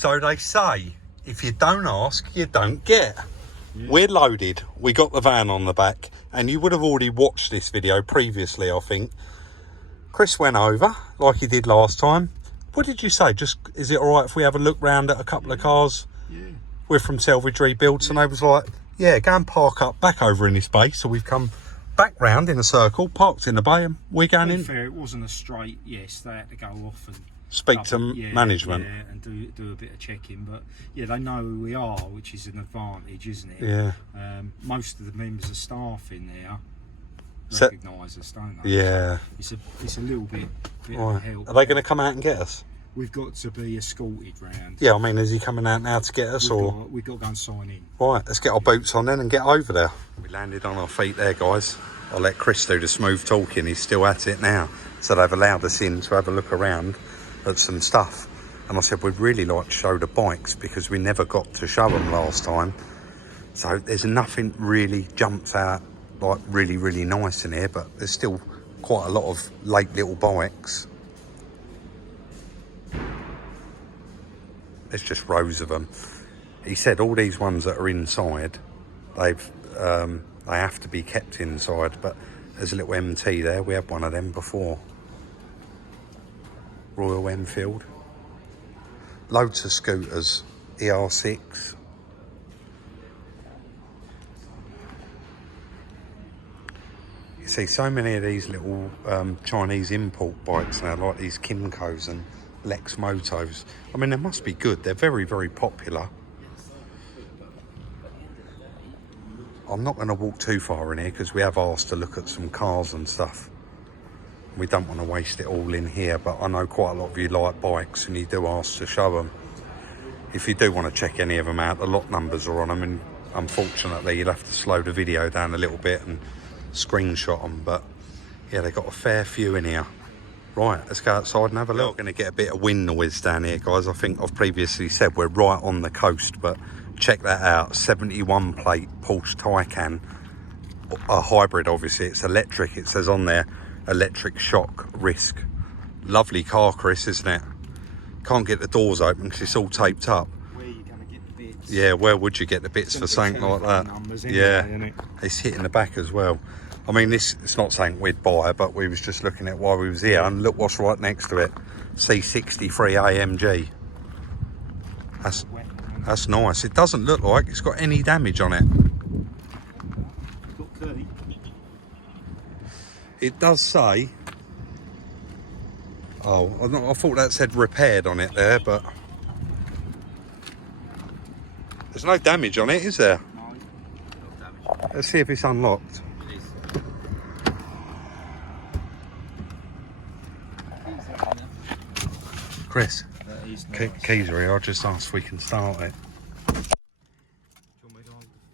So they say, if you don't ask, you don't get. Yeah. We're loaded. We got the van on the back, and you would have already watched this video previously, I think. Chris went over, like he did last time. What did you say? Just, is it all right if we have a look round at a couple of cars? Yeah. We're from Salvage Rebuilds, and they was like, yeah, go and park up back over in this bay. So we've come back round in a circle, parked in the bay, and we're going in. Fair, it wasn't a straight yes. They had to go off and speak to management. Yeah, and do a bit of checking. But yeah, they know who we are, which is an advantage, isn't it? Yeah. Most of the members of staff in there recognise us, don't they? Yeah. So it's a little bit right. of help. Are they going to come out and get us? We've got to be escorted round. Yeah, I mean, is he coming out now to get us, We've got to go and sign in. Right, let's get our boots on then and get over there. We landed on our feet there, guys. I'll let Chris do the smooth talking. He's still at it now. So they've allowed us in to have a look around at some stuff. And I said, we'd really like to show the bikes because we never got to show them last time. So there's nothing really jumps out like really, really nice in here, but there's still quite a lot of late little bikes. There's just rows of them. He said all these ones that are inside, they have to be kept inside, but there's a little MT there. We had one of them before. Royal Enfield. Loads of scooters. ER6. You see so many of these little Chinese import bikes now, like these Kimcos and Lex Motos. I mean, they must be good. They're very, very popular. I'm not going to walk too far in here because we have asked to look at some cars and stuff. We don't want to waste it all in here, but I know quite a lot of you like bikes and you do ask to show them. If you do want to check any of them out, the lot numbers are on them, and unfortunately you'll have to slow the video down a little bit and screenshot them, but yeah, they've got a fair few in here. Right, let's go outside and have a look. We're going to get a bit of wind noise down here, guys. I think I've previously said we're right on the coast, but check that out. 71 plate Porsche Taycan, a hybrid, obviously. It's electric. It says on there, electric shock risk. Lovely car, Chris, isn't it? Can't get the doors open because it's all taped up. Where are you going to get the bits? Yeah, where would you get the bits for something like that? Numbers, yeah, it? It's hitting the back as well. I mean, it's not something we'd buy, but we was just looking at why we was here, and look what's right next to it. C63 AMG. That's nice. It doesn't look like it's got any damage on it. It does say... Oh, I thought that said repaired on it there, but... There's no damage on it, is there? No, no damage. Let's see if it's unlocked. Chris, keys are here. I just asked if we can start it.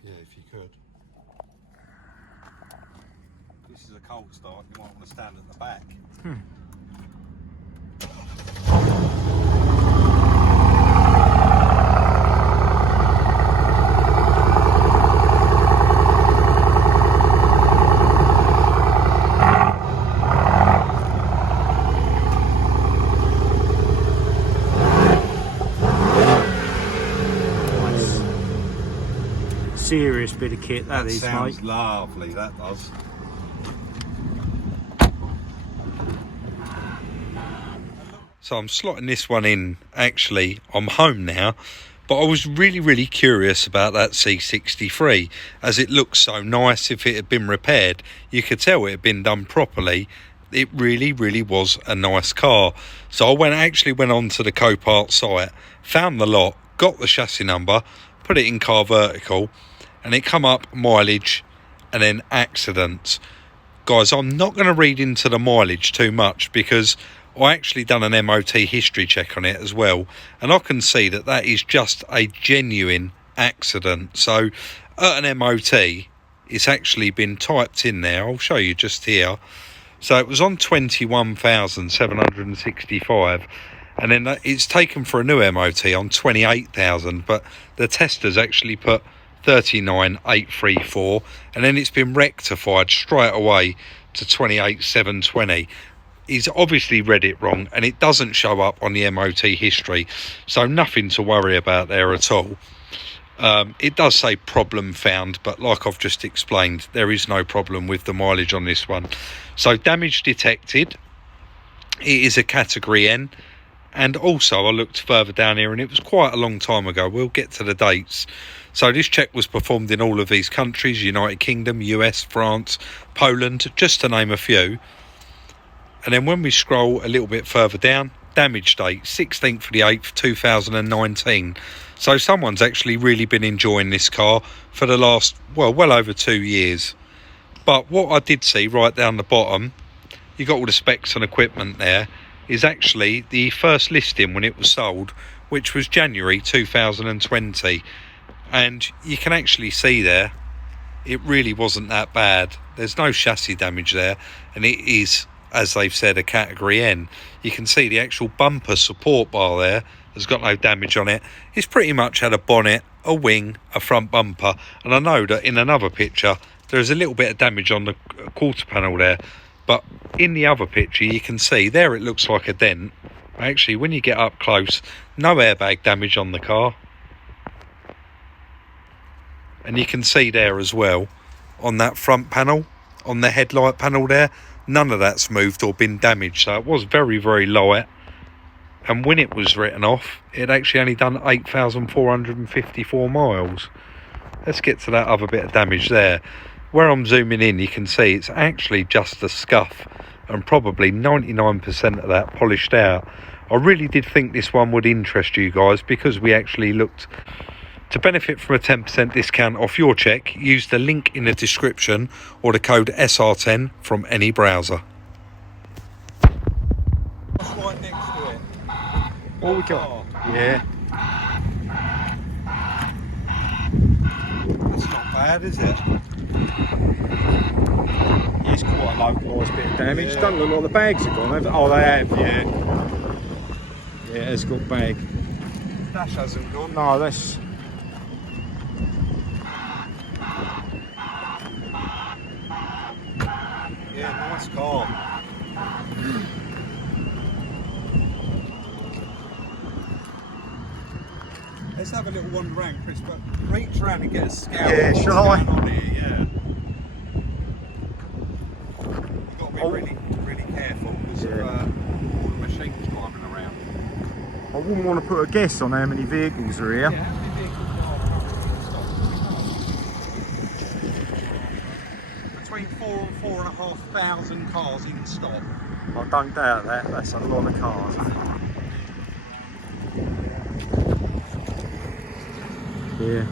Yeah, if you could. This is a cold start. You might want to stand at the back. Serious bit of kit that is, sounds mate. Lovely, that does. So I'm slotting this one in. Actually, I'm home now, but I was really curious about that C63, as it looks so nice. If it had been repaired, you could tell it had been done properly. It really was a nice car. So I actually went on to the Copart site, found the lot, got the chassis number, put it in car vertical, and it come up mileage and then accidents. Guys, I'm not going to read into the mileage too much because I actually done an MOT history check on it as well, and I can see that that is just a genuine accident. So at an MOT, it's actually been typed in there. I'll show you just here. So it was on 21,765, and then it's taken for a new MOT on 28,000, but the testers actually put 39,834, and then it's been rectified straight away to 28,720. he's obviously read it wrong, and it doesn't show up on the MOT history, so nothing to worry about there at all. It does say problem found, but like I've just explained, there is no problem with the mileage on this one. So damage detected, it is a category N. And also I looked further down here and it was quite a long time ago. We'll get to the dates. So this check was performed in all of these countries: United Kingdom, US, France, Poland, just to name a few. And then when we scroll a little bit further down, damage date 16th of the 8th 2019. So someone's actually really been enjoying this car for the last, well over 2 years. But what I did see right down the bottom, you got all the specs and equipment there, is actually the first listing when it was sold, which was January 2020. And you can actually see there, it really wasn't that bad. There's no chassis damage there, and it is, as they've said, a category N. You can see the actual bumper support bar there has got no damage on it. It's pretty much had a bonnet, a wing, a front bumper, and I know that in another picture there's a little bit of damage on the quarter panel there, but in the other picture you can see there it looks like a dent. Actually, when you get up close, no airbag damage on the car. And you can see there as well, on that front panel, on the headlight panel there, none of that's moved or been damaged. So it was very, very light. And when it was written off, it actually only done 8,454 miles. Let's get to that other bit of damage there. Where I'm zooming in, you can see it's actually just a scuff, and probably 99% of that polished out. I really did think this one would interest you guys, because we actually looked. To benefit from a 10% discount off your check, use the link in the description or the code SR10 from any browser. What's right next to it? What we got? Yeah. That's not bad, is it? It's quite a localised bit of damage. Yeah. Don't look like the bags have gone, have it? Oh, they have, yeah. Yeah, it has got bag. Dash hasn't gone. No, that's... Yeah, nice car. Let's have a little wander around, Chris, but reach around and get a scout. Yeah, of what's shall I? going on here, yeah. You've got to be really careful because of all the machines driving around. I wouldn't want to put a guess on how many vehicles are here. Yeah, how many vehicles are probably in stock? Between 4,000 and 4,500 cars in stock. I don't doubt that. That's a lot of cars. Yeah.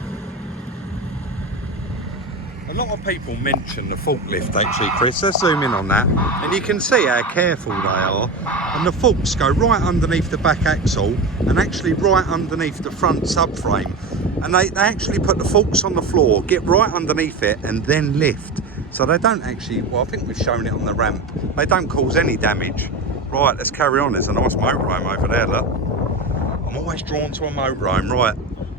A lot of people mention the forklift actually, Chris. Let's zoom in on that. And you can see how careful they are. And the forks go right underneath the back axle and actually right underneath the front subframe. And they actually put the forks on the floor, get right underneath it and then lift. So they don't actually, well, I think we've shown it on the ramp, they don't cause any damage. Right, let's carry on. There's a nice motorhome over there, look. I'm always drawn to a motorhome. Right,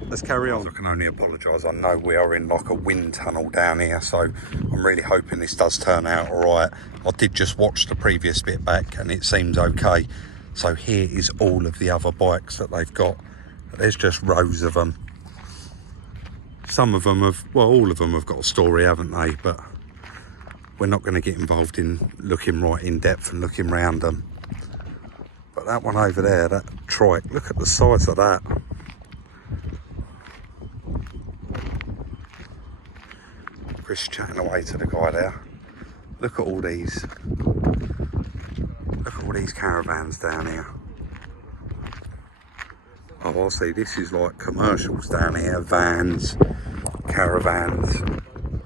let's carry on. I can only apologise. I know we are in like a wind tunnel down here, so I'm really hoping this does turn out all right. I did just watch the previous bit back and it seems okay. So here is all of the other bikes that they've got. There's just rows of them. Some of them have, well, all of them have got a story, haven't they? But we're not going to get involved in looking right in depth and looking round them. But that one over there, that trike, look at the size of that. Chris chatting away to the guy there. Look at all these. Look at all these caravans down here. Oh, I see, this is like commercials down here, vans, caravans.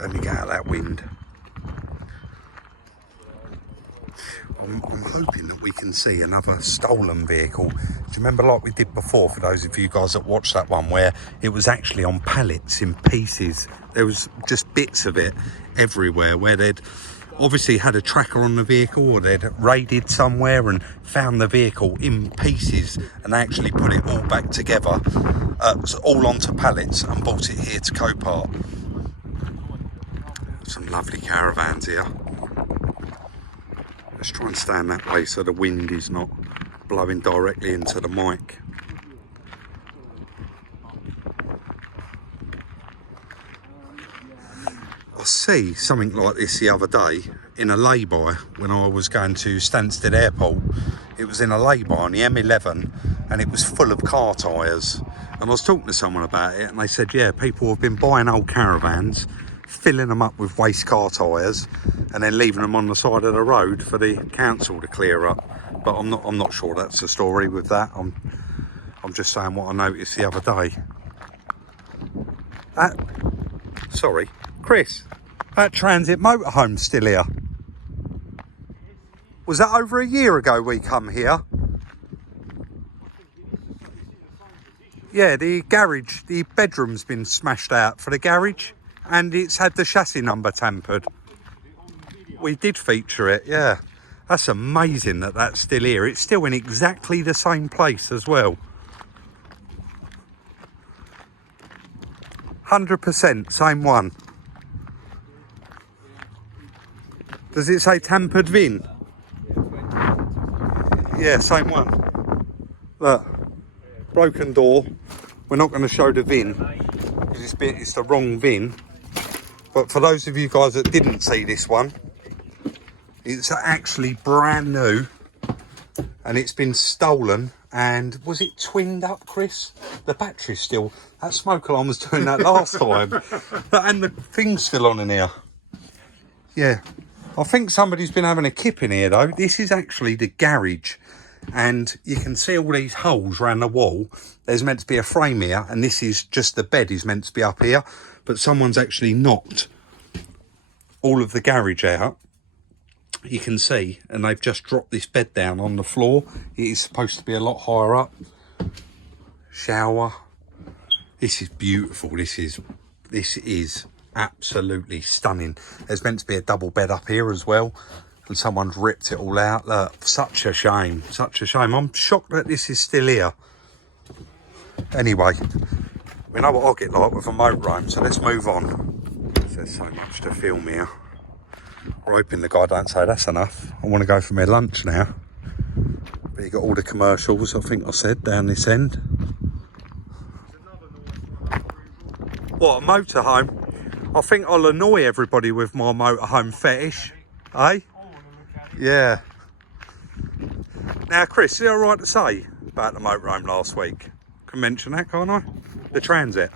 Let me get out of that wind. I'm hoping that we can see another stolen vehicle. Do you remember, like we did before, for those of you guys that watched that one, where it was actually on pallets in pieces? There was just bits of it everywhere, where they'd obviously had a tracker on the vehicle, or they'd raided somewhere and found the vehicle in pieces and actually put it all back together, all onto pallets, and brought it here to Copart. Some lovely caravans here. Let's try and stand that way so the wind is not blowing directly into the mic. I see something like this the other day in a lay-by when I was going to Stansted Airport. It was in a lay-by on the M11 and it was full of car tyres. And I was talking to someone about it and they said, yeah, people have been buying old caravans, filling them up with waste car tyres and then leaving them on the side of the road for the council to clear up. But I'm not sure that's the story with that. I'm just saying what I noticed the other day. Sorry, Chris, that Transit motorhome's still here. Was that over a year ago we come here? Yeah, the garage, the bedroom's been smashed out for the garage and it's had the chassis number tampered. We did feature it, yeah. That's amazing that that's still here. It's still in exactly the same place as well. 100% same one. Does it say tampered VIN? Yeah, same one. Look, broken door. We're not going to show the VIN because it's the wrong VIN. But for those of you guys that didn't see this one, it's actually brand new and it's been stolen. And was it twinned up, Chris? The battery's still... That smoke alarm was doing that last time. And the thing's still on in here. Yeah. I think somebody's been having a kip in here though. This is actually the garage. And you can see all these holes around the wall. There's meant to be a frame here. And this is just the bed is meant to be up here. But someone's actually knocked all of the garage out. You can see, and they've just dropped this bed down on the floor. It is supposed to be a lot higher up. Shower. This is beautiful. This is absolutely stunning. There's meant to be a double bed up here as well, and someone's ripped it all out. Look, such a shame, such a shame. I'm shocked that this is still here. Anyway, we know what I get like with a motorhome, so let's move on. There's so much to film here. We're hoping the guy don't say that's enough. I want to go for my lunch now. But you got all the commercials, I think I said, down this end. What, a motorhome? I think I'll annoy everybody with my motorhome fetish. Eh? Yeah. Now, Chris, is it alright to say about the motorhome last week? Can mention that, can't I? The Transit.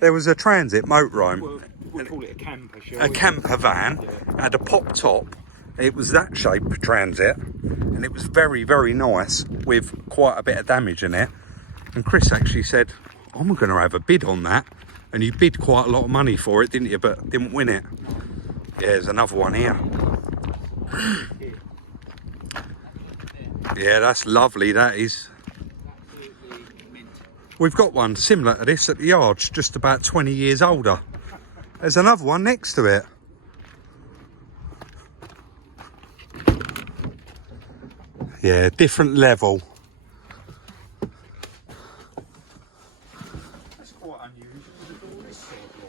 There was a Transit motorhome. We'll call it a camper, a camper van, yeah. Had a pop top. It was that shape Transit, and it was very, very nice with quite a bit of damage in it. And Chris actually said, I'm going to have a bid on that. And you bid quite a lot of money for it, didn't you? But didn't win it. Yeah, there's another one here. Yeah, that's lovely, that is. We've got one similar to this at the yard, just about 20 years older. There's another one next to it. Yeah, different level. That's quite unusual.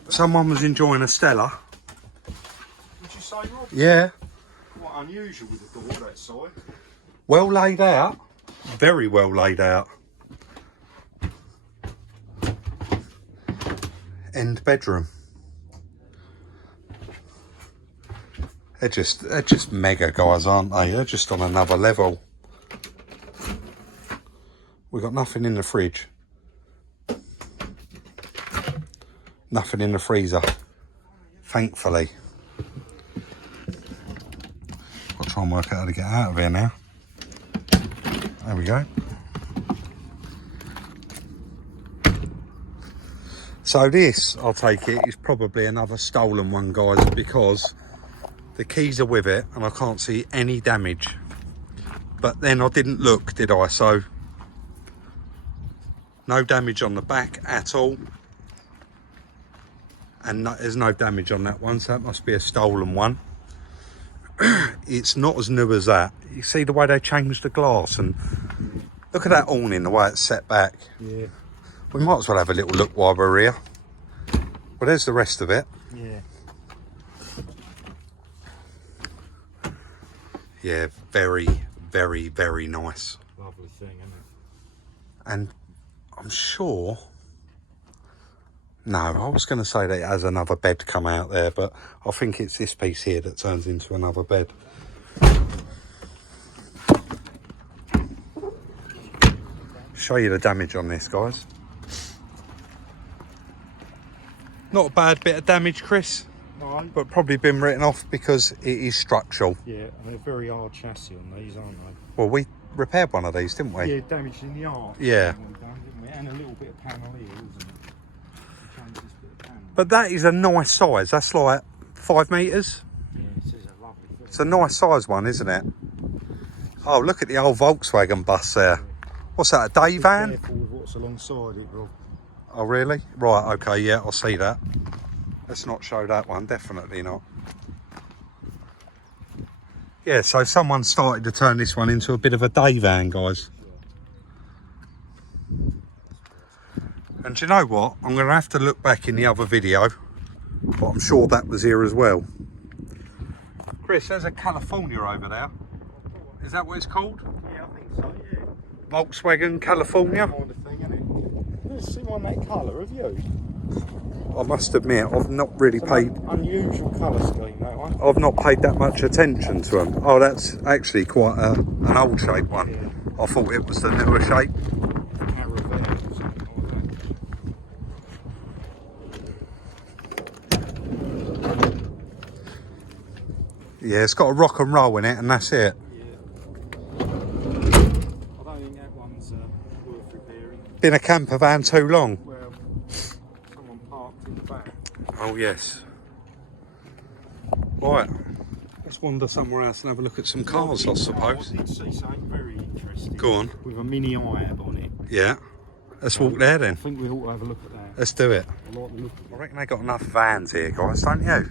Someone was enjoying a Stella. Would you say, Rob? Yeah. Quite unusual with the door that side. Well laid out. Very well laid out. End bedroom. They're just mega guys, aren't they? They're just on another level. We've got nothing in the fridge. Nothing in the freezer. Thankfully. I'll try and work out how to get out of here now. There we go. So this, I'll take it, is probably another stolen one, guys, because the keys are with it and I can't see any damage. But then I didn't look, did I? So no damage on the back at all. And there's no damage on that one, so that must be a stolen one. It's not as new as that. You see the way they changed the glass, and look at that awning, the way it's set back. Yeah. We might as well have a little look while we're here. Well, there's the rest of it. Yeah. Yeah, very, very, very nice. Lovely thing, isn't it? And I'm sure... No, I was going to say that it has another bed come out there, but I think it's this piece here that turns into another bed. Show you the damage on this, guys. Not a bad bit of damage, Chris. No. But probably been written off because it is structural. Yeah, and they're very hard chassis on these, aren't they? Well, we repaired one of these, didn't we? Yeah, damaged in the arc. Yeah. And a little bit of panel here, isn't it? Change this bit of panel. But that is a nice size. That's like 5 metres. Yeah, this is a lovely thing. It's a nice size one, isn't it? Oh, look at the old Volkswagen Bus there. What's that, a day van? Be careful with what's alongside it, Rob. Oh, really? Right, okay, yeah, I'll see that. Let's not show that one, definitely not. Yeah, so someone started to turn this one into a bit of a day van, guys. And do you know what? I'm going to have to look back in the other video, but I'm sure that was here as well. Chris, there's a California over there. Is that what it's called? Yeah, I think so, yeah. Volkswagen California? Kind of thing, isn't it? You've seen one that colour, have you? I must admit, I've not really paid... Unusual colour scheme, that one. I've not paid that much attention to them. Oh, that's actually quite an old shape one. Yeah. I thought it was the newer shape. Caravan or something like that. Yeah, it's got a rock and roll in it, and that's it. Yeah. I don't think that one's worth repairing. Been a camper van too long. Well, someone parked in the back. Oh, yes. Right. Let's wander somewhere else and have a look at some cars, I suppose. I did see something very interesting. Go on. With a mini IAB on it. Yeah. Let's walk there I then. think we ought to have a look at that. Let's do it. I like the look of I it. reckon they got enough vans here, guys, don't you?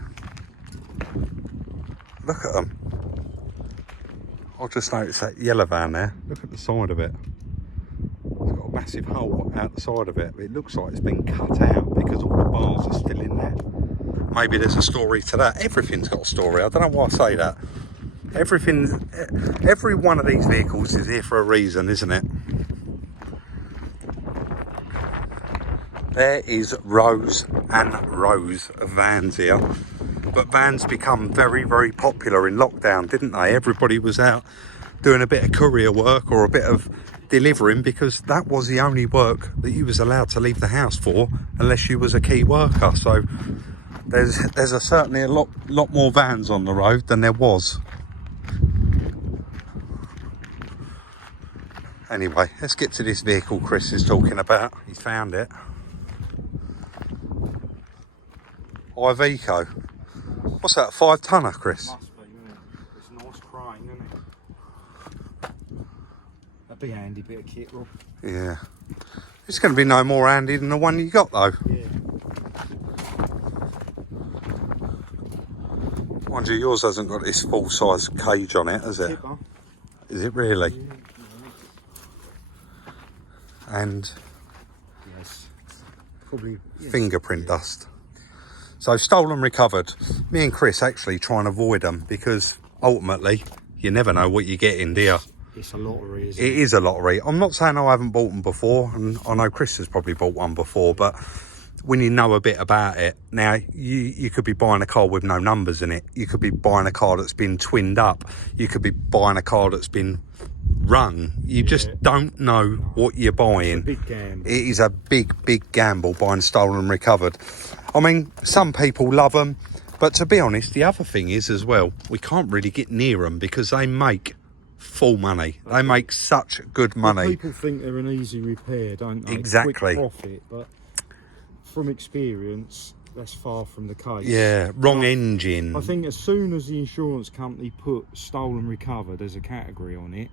Look at them. I just noticed that yellow van there. Look at the side of it. It's got a massive hole out the side of it. It looks like it's been cut out because all the bars are still in there. Maybe there's a story to that. Everything's got a story. I don't know why I say that. Every one of these vehicles is here for a reason, isn't it? There is rows and rows of vans here. But vans become very, very popular in lockdown, didn't they? Everybody was out doing a bit of courier work or a bit of delivering because that was the only work that you was allowed to leave the house for unless you was a key worker. So there's certainly a lot more vans on the road than there was. Anyway, let's get to this vehicle Chris is talking about. He's found it. Iveco. What's that, 5-tonner, Chris? Must be, isn't it? It's a nice crane, isn't it? That'd be a handy bit of kit, Rob. Yeah. It's going to be no more handy than the one you got, though. Yeah. Mind you, yours hasn't got this full-size cage on it, has it? Tipper. Is it really? Yeah. And Yes. Probably. Yes. fingerprint dust. So stolen, recovered. Me and Chris actually try and avoid them because ultimately you never know what you get in, do you? It's a lottery, isn't It is a lottery. I'm not saying I haven't bought them before, and I know Chris has probably bought one before, but when you know a bit about it, now you could be buying a car with no numbers in it. You could be buying a car that's been twinned up. You could be buying a car that's been run. You just don't know what you're buying. It's a big gamble. It is a big gamble buying stolen and recovered. I mean, some people love them, but to be honest, the other thing is as well, we can't really get near them because they make full money. They make such good money. People think they're an easy repair, don't they? Exactly. Quick profit, but from experience, that's far from the case. Yeah, wrong engine. I think as soon as the insurance company put stolen recovered as a category on it,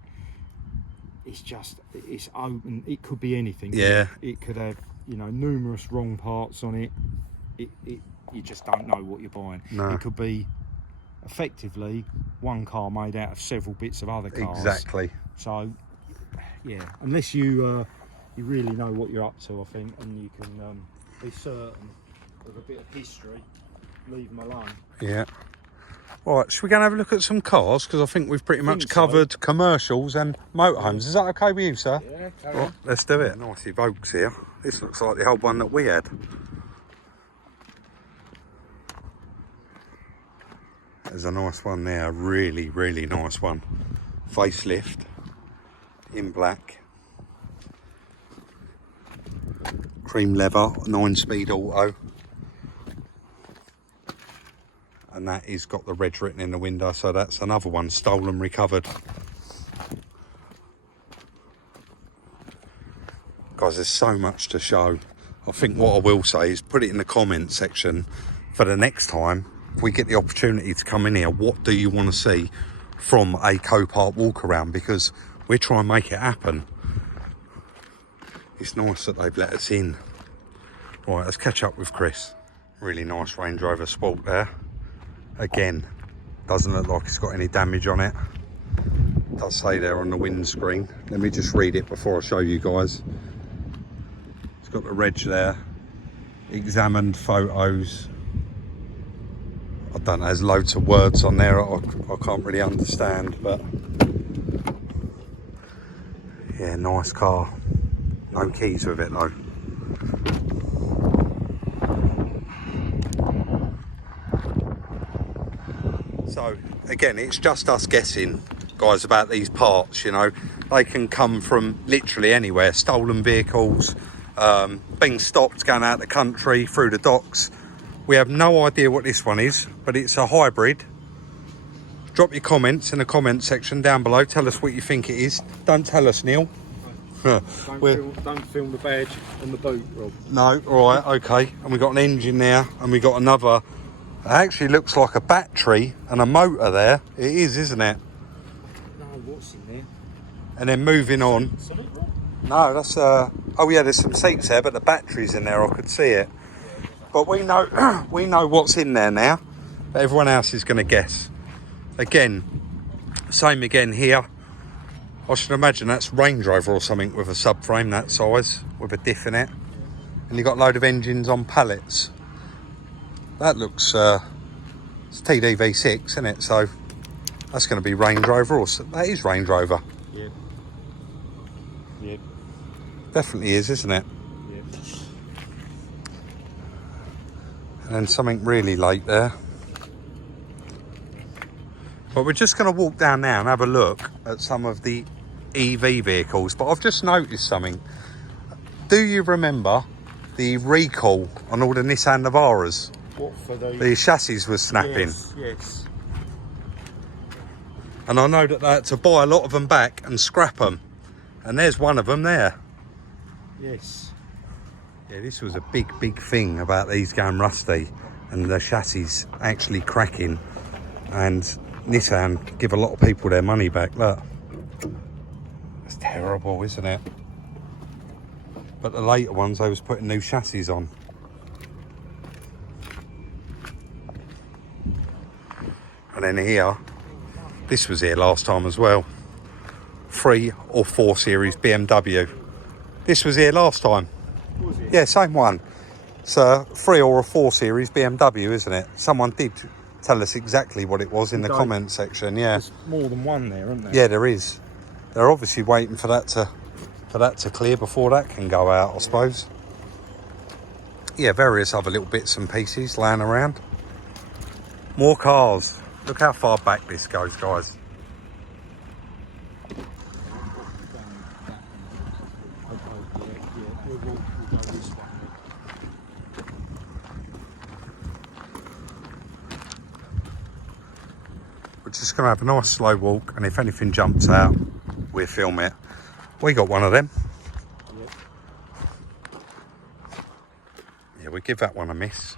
it's open. It could be anything. Yeah. It could have, numerous wrong parts on it. You just don't know what you're buying. No. It could be effectively one car made out of several bits of other cars. Exactly. So, yeah, unless you really know what you're up to, I think, and you can be certain of a bit of history, leave them alone. Yeah. Right, should we go and have a look at some cars? Because I think we've pretty much covered commercials and motorhomes. Is that okay with you, sir? Yeah, right, let's do it. Nice Evoques here. This looks like the old one that we had. There's a nice one there, really, really nice one. Facelift, in black. Cream leather, 9-speed auto. And that is got the red written in the window, so that's another one, stolen, recovered. Guys, there's so much to show. I think what I will say is put it in the comment section for the next time. If we get the opportunity to come in here, what do you want to see from a Copart walk around? Because we're trying to make it happen. It's nice that they've let us in. Right, let's catch up with Chris. Really nice Range Rover Sport there. Again, doesn't look like it's got any damage on it. It does say there on the windscreen. Let me just read it before I show you guys. It's got the reg there. Examined photos. I don't know, there's loads of words on there I can't really understand, but yeah, nice car. No keys with it though. So again, it's just us guessing, guys, about these parts. You know, they can come from literally anywhere. Stolen vehicles, being stopped going out the country, through the docks. We have no idea what this one is, but it's a hybrid. Drop your comments in the comment section down below. Tell us what you think it is. Don't tell us, Neil. Don't film the badge on the boot, Rob. No, all right, okay. And we got an engine there, and we got another. It actually looks like a battery and a motor there. It is, isn't it? No, what's in there? And then moving on. No, that's oh yeah, there's some seats there, but the battery's in there. I could see it. But we know we know what's in there now. But everyone else is going to guess. Again, same again here. I should imagine that's Range Rover or something with a subframe that size, with a diff in it. And you've got a load of engines on pallets. That looks, it's TD V6, isn't it? So that's going to be Range Rover, or that is Range Rover. Yep. Yep. Definitely is, isn't it? Yep. And then something really late there. But we're just going to walk down now and have a look at some of the EV vehicles. But I've just noticed something. Do you remember the recall on all the Nissan Navaras? What for those? The chassis was snapping. Yes, yes. And I know that they had to buy a lot of them back and scrap them. And there's one of them there. Yes. Yeah, this was a big, big thing about these going rusty and the chassis actually cracking. And Nissan give a lot of people their money back. Look. That's terrible, isn't it? But the later ones, they was putting new chassis on. And then here, this was here last time as well. 3 or 4 Series BMW. This was here last time. Was it? Yeah, same one. It's a 3 or a 4 Series BMW, isn't it? Someone did tell us exactly what it was in the comment section. Yeah. There's more than one there, isn't there? Yeah, there is. They're obviously waiting for that to clear before that can go out, I suppose. Yeah, various other little bits and pieces laying around. More cars. Look how far back this goes, guys. We're just going to have a nice slow walk, and if anything jumps out, we'll film it. We got one of them. Yeah, we give that one a miss.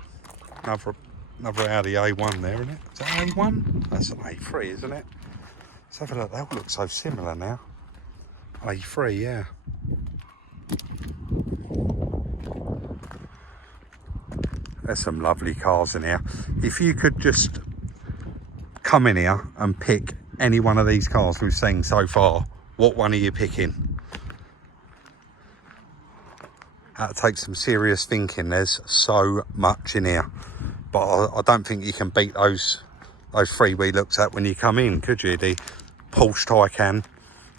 Another Audi A1 there, isn't it? Is that A1? That's an A3, isn't it? Let's have a look. They all look so similar now. A3, yeah. There's some lovely cars in here. If you could just come in here and pick any one of these cars we've seen so far, what one are you picking? That'll take some serious thinking. There's so much in here. But I don't think you can beat those those three we looked at when you come in, could you? The Porsche Taycan,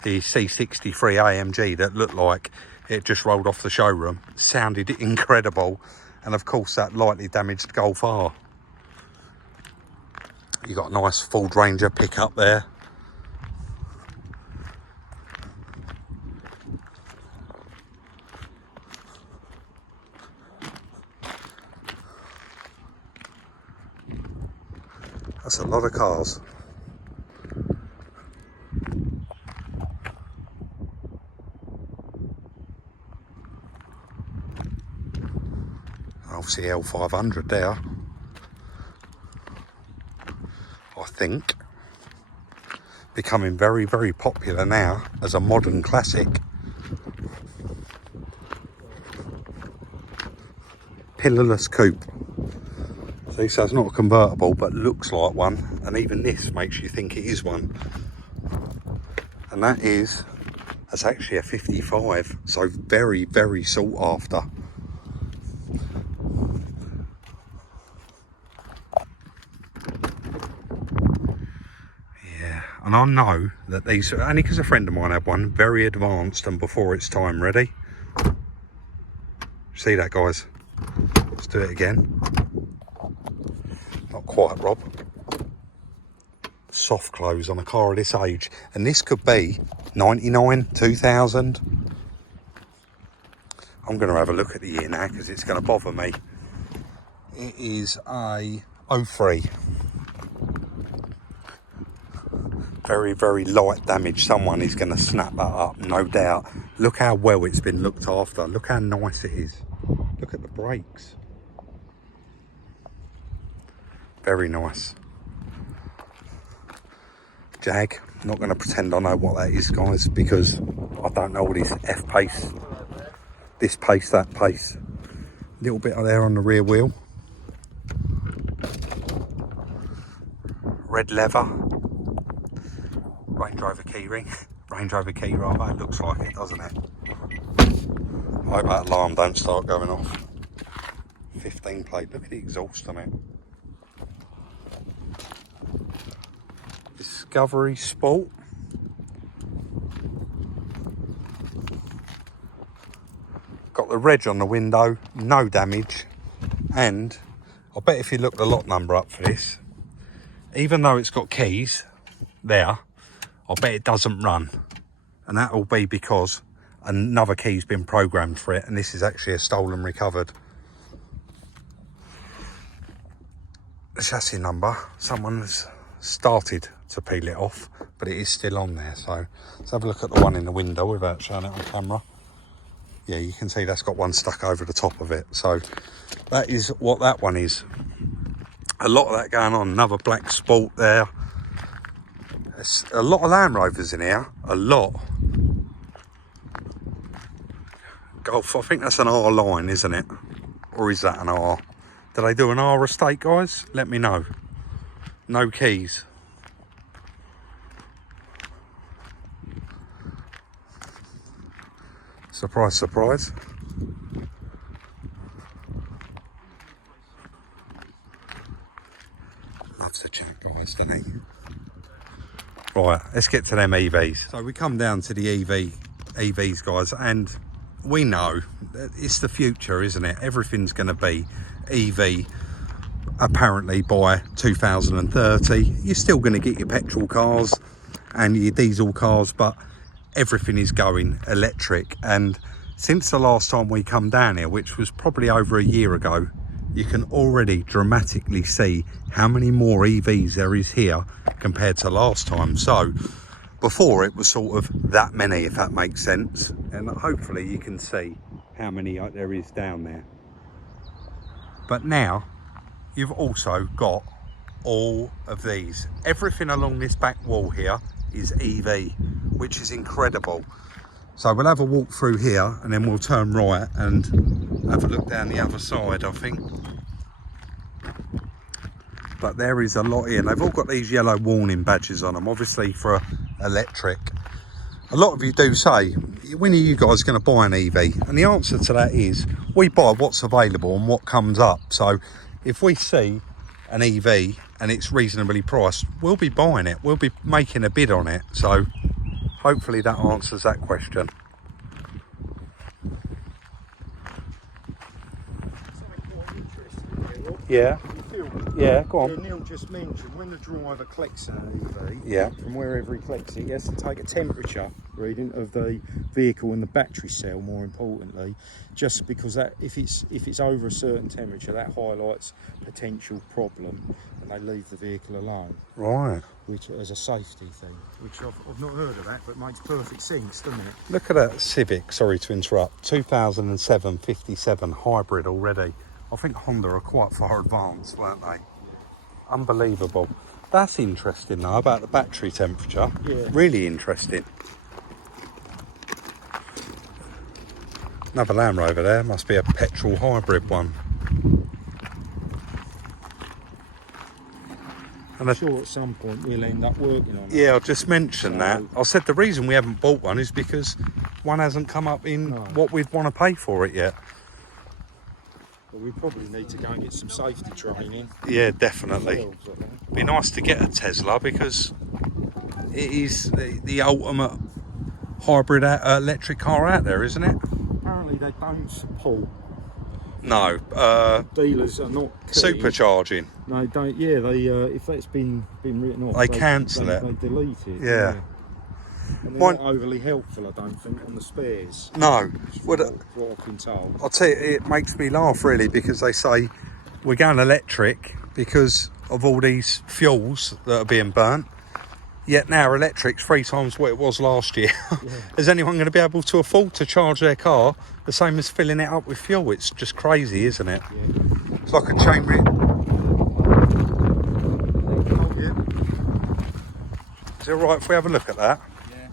the C63 AMG that looked like it just rolled off the showroom, sounded incredible, and of course that lightly damaged Golf R. You got a nice Ford Ranger pickup there. That's a lot of cars. Obviously L500 there. I think becoming very, very popular now as a modern classic. Pillarless coupe. See, so it's not a convertible, but looks like one, and even this makes you think it is one. And that's actually a 55, so very, very sought after. Yeah, and I know that these, only because a friend of mine had one, very advanced and before its time. Ready? See that, guys? Let's do it again. Not quite, Rob. Soft close on a car of this age, and this could be 99, 2000. I'm going to have a look at the year now because it's going to bother me. It is a 03. Very, very light damage. Someone is going to snap that up, no doubt. Look how well it's been looked after. Look how nice it is. Look at the brakes. Very nice. Jag. I'm not going to pretend I know what that is, guys, because I don't know all this F pace, this pace, that pace. Little bit of there on the rear wheel. Red leather. Range Rover key ring. Range Rover key rather. It looks like it, doesn't it? I hope that alarm don't start going off. 15 plate. Look at the exhaust on it. Discovery Sport. Got the reg on the window, no damage, and I bet if you look the lot number up for this, even though it's got keys there, I bet it doesn't run, and that will be because another key's been programmed for it, and this is actually a stolen recovered. The chassis number, someone has started to peel it off, but it is still on there. So let's have a look at the one in the window without showing it on camera. Yeah, you can see that's got one stuck over the top of it. So that is what that one is. A lot of that going on. Another black Sport there. There's a lot of Land Rovers in here, a lot. Golf, I think that's an R line, isn't it? Or is that an R? Do they do an R estate, guys? Let me know. No keys. Surprise, surprise. Loves a chat, guys, doesn't he? Right, let's get to them EVs. So we come down to the EVs, guys, and we know that it's the future, isn't it? Everything's going to be EV. Apparently by 2030 you're still going to get your petrol cars and your diesel cars, but everything is going electric. And since the last time we come down here, which was probably over a year ago, you can already dramatically see how many more EVs there is here compared to last time. So before it was sort of that many, if that makes sense, and hopefully you can see how many there is down there. But now you've also got all of these. Everything along this back wall here is EV, which is incredible. So we'll have a walk through here and then we'll turn right and have a look down the other side, I think. But there is a lot here, and they've all got these yellow warning badges on them, obviously for electric. A lot of you do say, when are you guys going to buy an EV? And the answer to that is, we buy what's available and what comes up. So if we see an EV and it's reasonably priced, we'll be buying it. We'll be making a bid on it. So hopefully that answers that question. Yeah. Yeah, go on. Neil just mentioned when the driver collects an EV, Yeah. from wherever he collects it, he has to take a temperature reading of the vehicle and the battery cell, more importantly, just because that if it's over a certain temperature, that highlights potential problem, and they leave the vehicle alone. Right. Which as a safety thing, which I've not heard of that, but makes perfect sense, doesn't it? Look at that Civic, sorry to interrupt, 2007 57 hybrid already. I think Honda are quite far advanced, weren't they? Unbelievable. That's interesting though, about the battery temperature. Yeah. Really interesting. Another Land Rover there, must be a petrol hybrid one. And I'm sure at some point we'll end up working on it. yeah, I just mentioned that. I said the reason we haven't bought one is because one hasn't come up in what we'd want to pay for it yet. Well, we probably need to go and get some safety training. Yeah, definitely. Be nice to get a Tesla because it is the ultimate hybrid electric car out there, isn't it? Apparently they don't support. No. Dealers are not keen. Supercharging. No, don't. Yeah, they if that's been written off, They cancel it. They delete it. Yeah. And they're One- not overly helpful, I don't think, on the spares. No. What I've been told. I'll tell you, it makes me laugh really because they say we're going electric because of all these fuels that are being burnt. Yet now electric's 3 times what it was last year. Yeah. Is anyone going to be able to afford to charge their car the same as filling it up with fuel? It's just crazy, isn't it? Yeah. It's like a chamber. Is it alright if we have a look at that? Yeah.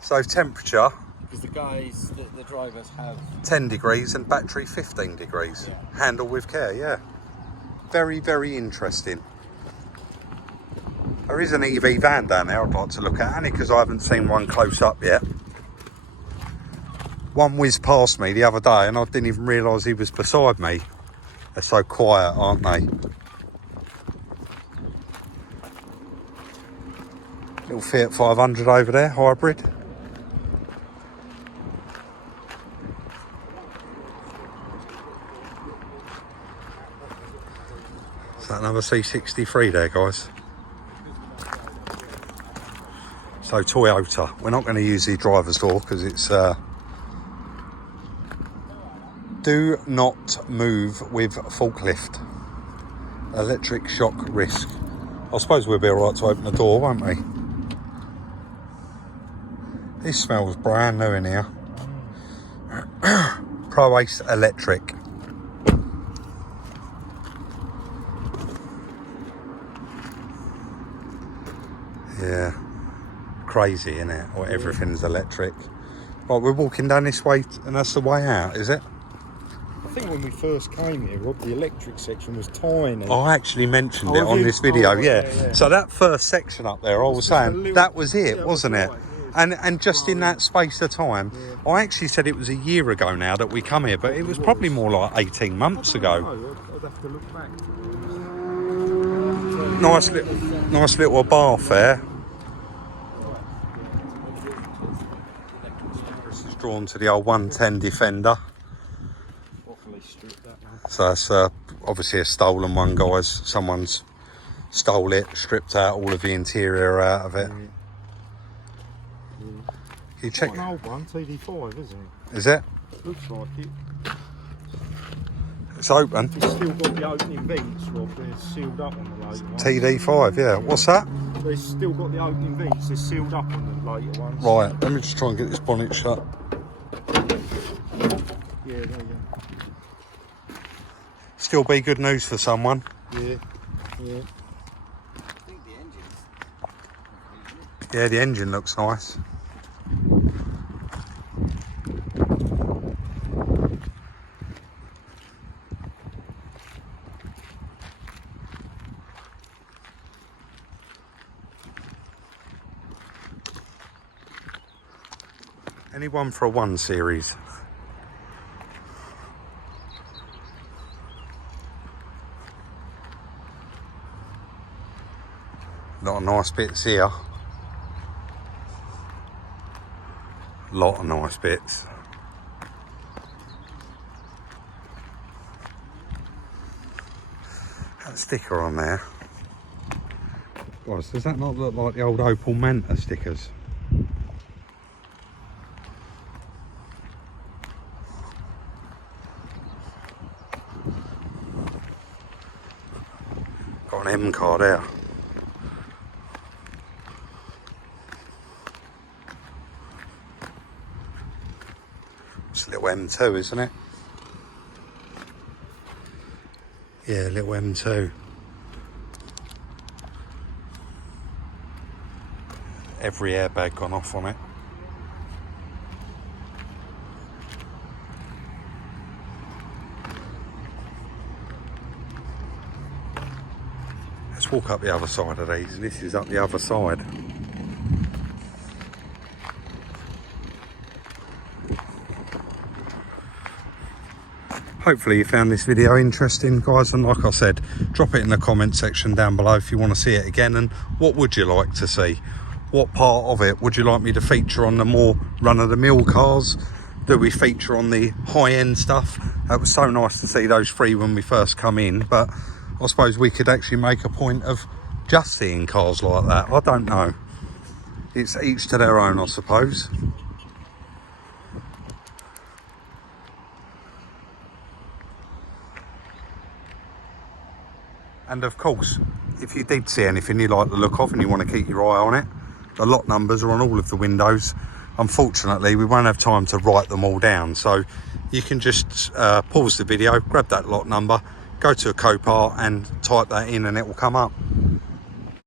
So temperature Because the guys, the drivers have... 10 degrees and battery 15 degrees. Yeah. Handle with care, yeah. Very, very interesting. There is an EV van down there I'd like to look at, only because I haven't seen one close up yet. One whizzed past me the other day and I didn't even realise he was beside me. They're so quiet, aren't they? Little Fiat 500 over there, hybrid. Is that another C63 there, guys? So Toyota, we're not going to use the driver's door because it's do not move with forklift. Electric shock risk. I suppose we'll be alright to open the door, won't we? This smells brand new in here. Pro Ace Electric. Yeah. Crazy, isn't it? Or everything's electric. Right, we're walking down this way and that's the way out, is it? I think when we first came here, Rob, the electric section was tiny. I actually mentioned Oh, it have on you? this video, Oh, yeah. yeah. So that first section up there, I was just a saying, little- that was it, yeah, wasn't it? that's right, And just in that space of time, I actually said it was a year ago now that we come here, but it was probably more like 18 months ago. No, I'd have to look back. Nice little bath there. This is drawn to the old 110 Defender. Awfully stripped that one. So that's obviously a stolen one, guys. Someone's stole it, stripped out all of the interior out of it. Can you check? Quite an old one, TD5, isn't it? Is it? Looks like it. It's open. It's still got the opening vents, Rob. They're sealed up on the later ones. TD5, yeah. What's that? They've still got the opening vents. They're sealed up on the later ones. Right, let me just try and get this bonnet shut. Yeah, there you go. Still be good news for someone. Yeah, yeah. I think the engine's... Yeah, the engine looks nice. Anyone for a 1 Series? Lot of nice bits here. Lot of nice bits. That sticker on there. Guys, does that not look like the old Opel Manta stickers? Got an M car there. It's a little M2, isn't it? Yeah, a little M2. Every airbag gone off on it. Let's walk up the other side of these. This is up the other side. Hopefully you found this video interesting, guys, and like I said, drop it in the comment section down below if you want to see it again, and what would you like to see? What part of it would you like me to feature on the more run-of-the-mill cars? Do we feature on the high-end stuff? It was so nice to see those three when we first come in, but I suppose we could actually make a point of just seeing cars like that. I don't know. It's each to their own, I suppose. And of course, if you did see anything you like the look of and you want to keep your eye on it, the lot numbers are on all of the windows. Unfortunately, we won't have time to write them all down, so you can just pause the video, grab that lot number, go to a Copart and type that in and it will come up.